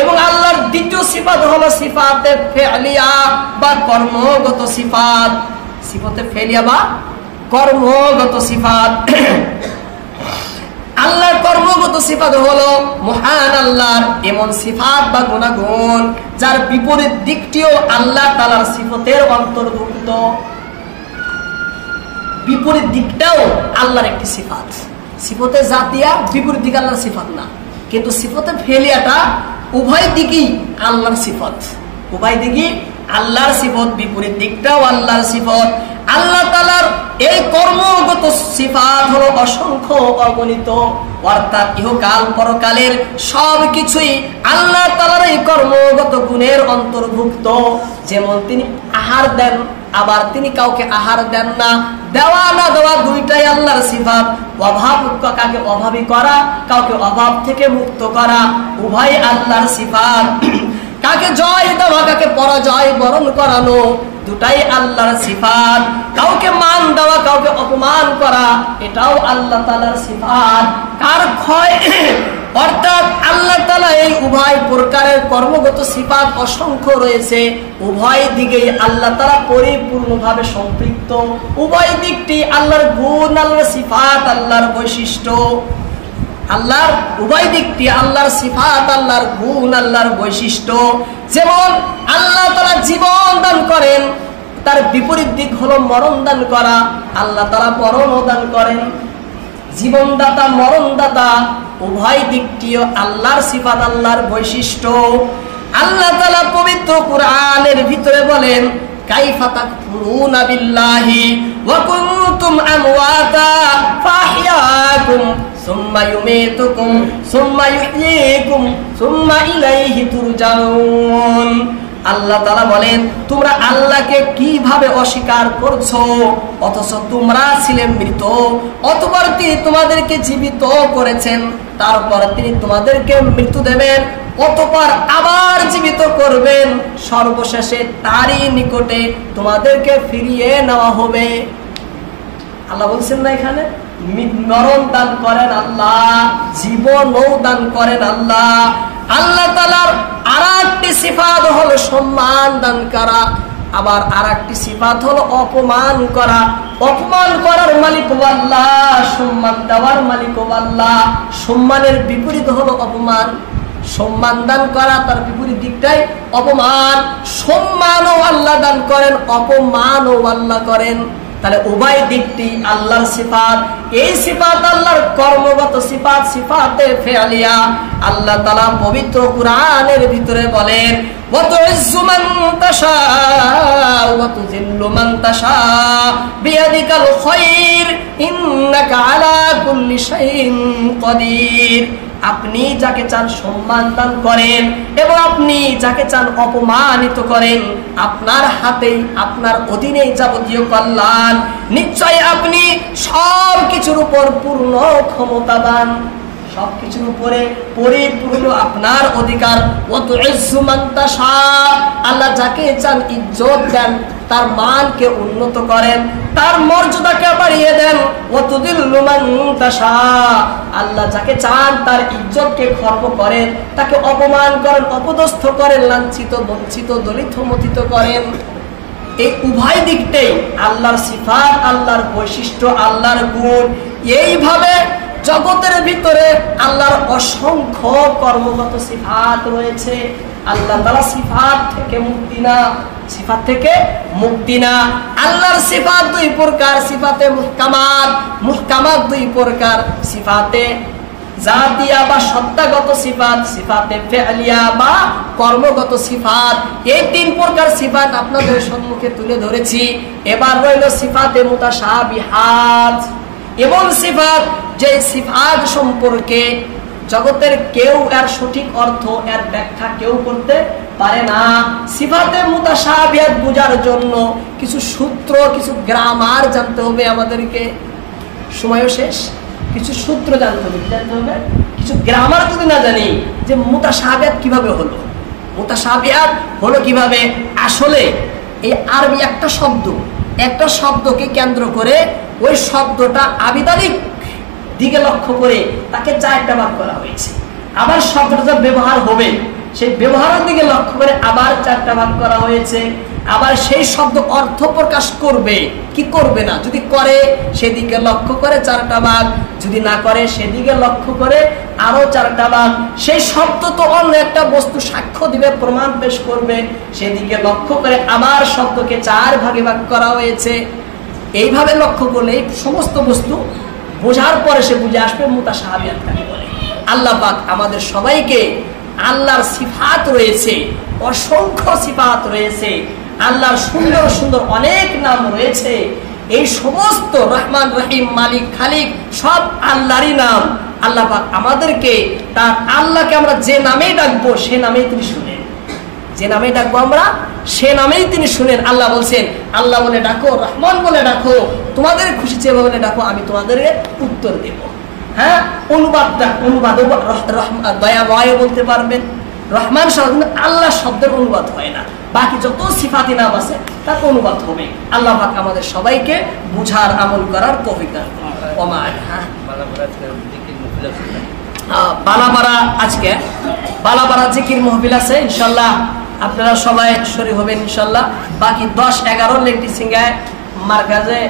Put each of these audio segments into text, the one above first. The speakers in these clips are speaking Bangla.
এবং আল্লাহর দ্বিতীয় সিফাত হলো সিফাতে ফেলিয়া বা কর্মগত সিফাত। সিফাতে ফেলিয়া বা কর্মগত সিফাত। আল্লাহর কর্মগত সিফাত হলো মহান আল্লাহর এমন সিফাত বা গুণাগুণ যার বিপরীত দিকটিও আল্লাহ তাআলার সিফতের অন্তর্ভুক্ত। বিপরীত দিকটাও আল্লাহর একটি সিফাত। সিফতে জাতিয়া বিপরীত দিক আল্লাহর সিফাত না, কিন্তু সিফতে ফেলিয়াটা উভয় দিকই আল্লাহর সিফত। উভয় দিকই আল্লাহর সিফত, বিপরীত দিকটাও আল্লাহর সিফত। আল্লাহ তাআলার এই কর্মগত সিফাত হলো অসংখ্য অগণিত, অর্থাৎ ইহকাল পরকালের সবকিছুই আল্লাহ তাআলার এই কর্মগত গুণের অন্তর্ভুক্ত। যেমন তিনি আহার দেন, আবার তিনি কাউকে আহার দেন না। দেওয়া না দেওয়া দুইটাই আল্লাহর সিফাত। অভাব, কাকে অভাবী করা, কাউকে অভাব থেকে মুক্ত করা, উভয় আল্লাহর সিফাত। কাকে জয় দেওয়া, কাকে পরাজয় বরণ করানো, দুটাই আল্লাহর সিফাত। কাউকে মান দেওয়া, কাউকে অপমান করা, এটাও আল্লাহ তাআলার সিফাত। কার ক্ষয়, অর্থাৎ আল্লাহ তাআলা এই উভয় প্রকারের কর্মগত সিফাত অসংখ্য রয়েছে। উভয় দিকেই আল্লাহ তাআলা পরিপূর্ণভাবে সম্পৃক্ত। উভয় দিকটি আল্লাহর গুণ, আল্লাহর সিফাত, আল্লাহর বৈশিষ্ট্য। আল্লাহর উভয় দিকটি আল্লাহর সিফাত, আল্লাহর গুণ, আল্লাহর বৈশিষ্ট্য। যেমন আল্লাহ তাআলা জীবন দান করেন, তার বিপরীত দিক হলো মরণ দান করা। আল্লাহ তাআলা মরণও দান করেন। জীবনদাতা, মরণদাতা, উভয় দিকটিও আল্লাহর সিফাত, আল্লাহর বৈশিষ্ট্য। আল্লাহ তাআলা পবিত্র কুরআনের ভিতরে বলেন, কাইফা তাকফুরুনা বিল্লাহি ওয়া কুনতুম আমওয়াতা ফাহইয়াকুম সুম্মা ইউমীতুকুম সুম্মা ইহয়ীকুম সুম্মা ইলাইহি তুরজাউন। আল্লাহ তাআলা বলেন, তোমরা আল্লাহকে কিভাবে অস্বীকার করছো, অথচ তোমরা ছিলে মৃত, অতঃপর তিনি তোমাদেরকে জীবিত করেছেন, তারপর তিনি তোমাদেরকে মৃত্যু দেবেন, অতঃপর আবার জীবিত করবেন, সর্বশেষে তারই নিকটে তোমাদেরকে ফিরিয়ে নেওয়া হবে। আল্লাহ বলছেন না এখানে, মরণ দান করেন আল্লাহ, জীবনও দান করেন আল্লাহ। আল্লাহ তাআলার আরেকটি সিফাত হলো সম্মান দান করা, আবার আরেকটি সিফাত হলো অপমান করা। অপমান করার মালিক আল্লাহ, সম্মান দেওয়ার মালিক আল্লাহ। সম্মানের বিপরীত হলো অপমান। সম্মান দান করা, তার বিপরীত দিকটাই অপমান। সম্মানও আল্লাহ দান করেন, অপমানও আল্লাহ করেন। তাহলে উভয় দিকটি আল্লাহর সিফাত। এই সিফাত আল্লাহর কর্মগত সিফাত, সিফাতে ফেলিয়া। আল্লাহ তাআলা পবিত্র কুরআনের ভিতরে বলেন, ওয়া তুইজ্জু মান তাশা ওয়া তুযিল্লু মান তাশা বিয়াদিকাল খায়র ইন্নাকা আলা কুল্লি শাইইন কাদির। আপনি যাকে চান সম্মান দান করেন এবং আপনি যাকে চান অপমানিত করেন। আপনার হাতেই, আপনার অধীনেই যাবতীয় কল্যাণ। নিশ্চয় আপনি সব কিছুর উপর পূর্ণ ক্ষমতাবান, সবকিছুর উপরে পরিপূর্ণ আপনার অধিকার। আল্লাহ যাকে চান ইজ্জত দেন, তার মানকে উন্নত করেন, তার মর্যাদাকে বাড়িয়ে দেন। আল্লাহ যাকে চান তার ইজ্জতকে খর্ব করেন, তাকে অপমান করেন, অপদস্থ করেন, লাঞ্ছিত, বঞ্চিত, দলিত, মথিত করেন। এই উভয় দিকটাই আল্লাহর সিফাত, আল্লাহর বৈশিষ্ট্য, আল্লাহর গুণ। এইভাবে জগতের ভিতরে আল্লাহর অসংখ্য কর্মগত সিফাত রয়েছে। আল্লাহ তাআলা সিফাত থেকে মুক্তি না, সিফাত থেকে মুক্তি না। আল্লাহর সিফাত দুই প্রকার, সিফাতে মুহকামাত, মুহকামাত দুই প্রকার, সিফাতে জাতিয়া বা সত্তাগত সিফাত, সিফাতে ফেলিয়া বা কর্মগত সিফাত। এই তিন প্রকার সিফাত আপনাদের সম্মুখে তুলে ধরেছি। এবার রইল সিফাতে মুতাশাবিহাত, এমন সিফাত যে সিফাত সম্পর্কে জগতের কেউ এর সঠিক অর্থ, এর ব্যাখ্যা কেউ করতে পারে না। সিফাতে মুতাশাবিহাত বোঝার জন্য কিছু সূত্র, কিছু গ্রামার জানতে হবে আমাদেরকে। সময়ও শেষ, কিছু সূত্র জানতে হবে, কিছু গ্রামার যদি না জানি যে মুতাশাবিহাত কিভাবে হলো, মুতাশাবিহাত হলো কিভাবে। আসলে এই আরবি একটা শব্দ, একটা শব্দকে কেন্দ্র করে ওই শব্দটা আবিধানিক দিকে লক্ষ্য করে তাকে চারটা ভাগ করা হয়েছে। আবার শব্দটা ব্যবহার হবে সেই ব্যবহারের দিকে লক্ষ্য করে আবার 4টা ভাগ করা হয়েছে। আবার সেই শব্দ অর্থ প্রকাশ করবে কি করবে না, যদি করে সেদিকে লক্ষ্য করে 4টা ভাগ, যদি না করে সেদিকে লক্ষ্য করে আরো 4টা ভাগ। সেই শব্দ তো অন্য একটা বস্তু সাক্ষ্য দিবে, প্রমাণ পেশ করবে, সেদিকে লক্ষ্য করে আবার শব্দকে 4 ভাগে ভাগ করা হয়েছে। এইভাবে লক্ষ্য করলে এই সমস্ত বস্তু বোঝার পরে সে বুঝে আসবে মুতাশাবিহাত কাকে বলে। আল্লাহ পাক আমাদের সবাইকে, আল্লাহর সিফাত রয়েছে, অসংখ্য সিফাত রয়েছে, আল্লাহর সুন্দর সুন্দর অনেক নাম রয়েছে। এই সমস্ত রহমান, রহিম, মালিক, খালিক সব আল্লাহরই নাম। আল্লাহ পাক আমাদেরকে তার আল্লাহকে আমরা যে নামেই ডাকবো সে নামেই তিনি শুনেন, যে নামে ডাকবো আমরা সে নামেই তিনি শুনেন। আল্লাহ বলছেন, আল্লাহ বলে ডাকো, রহমান বলে ডাকো, তোমাদের খুশি চেয়ে বলে ডাকো, আমি তোমাদের উত্তর দেব। হ্যাঁ, অনুবাদটা অনুবাদ দয়াময় বলতে পারবেন, রহমান শব্দ আল্লাহ শব্দের অনুবাদ হয় না, বাকি যত সিফাতি নাম আছে তার অনুবাদ হবে। আল্লাহ পাক আমাদের সবাইকে বুঝার আমল করার তৌফিক দান করুন। হ্যাঁ, বালাপাড়া আজকে বালাপাড়া জিকির মাহফিল আছে, ইনশাল্লাহ আপনারা সবাই শরীক হবেন ইনশাল্লাহ। বাকি 10-11 লেকটি সিঙ্গায় মার্কাজে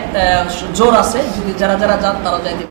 জোর আছে, যদি যারা যারা যান তারা যাইতে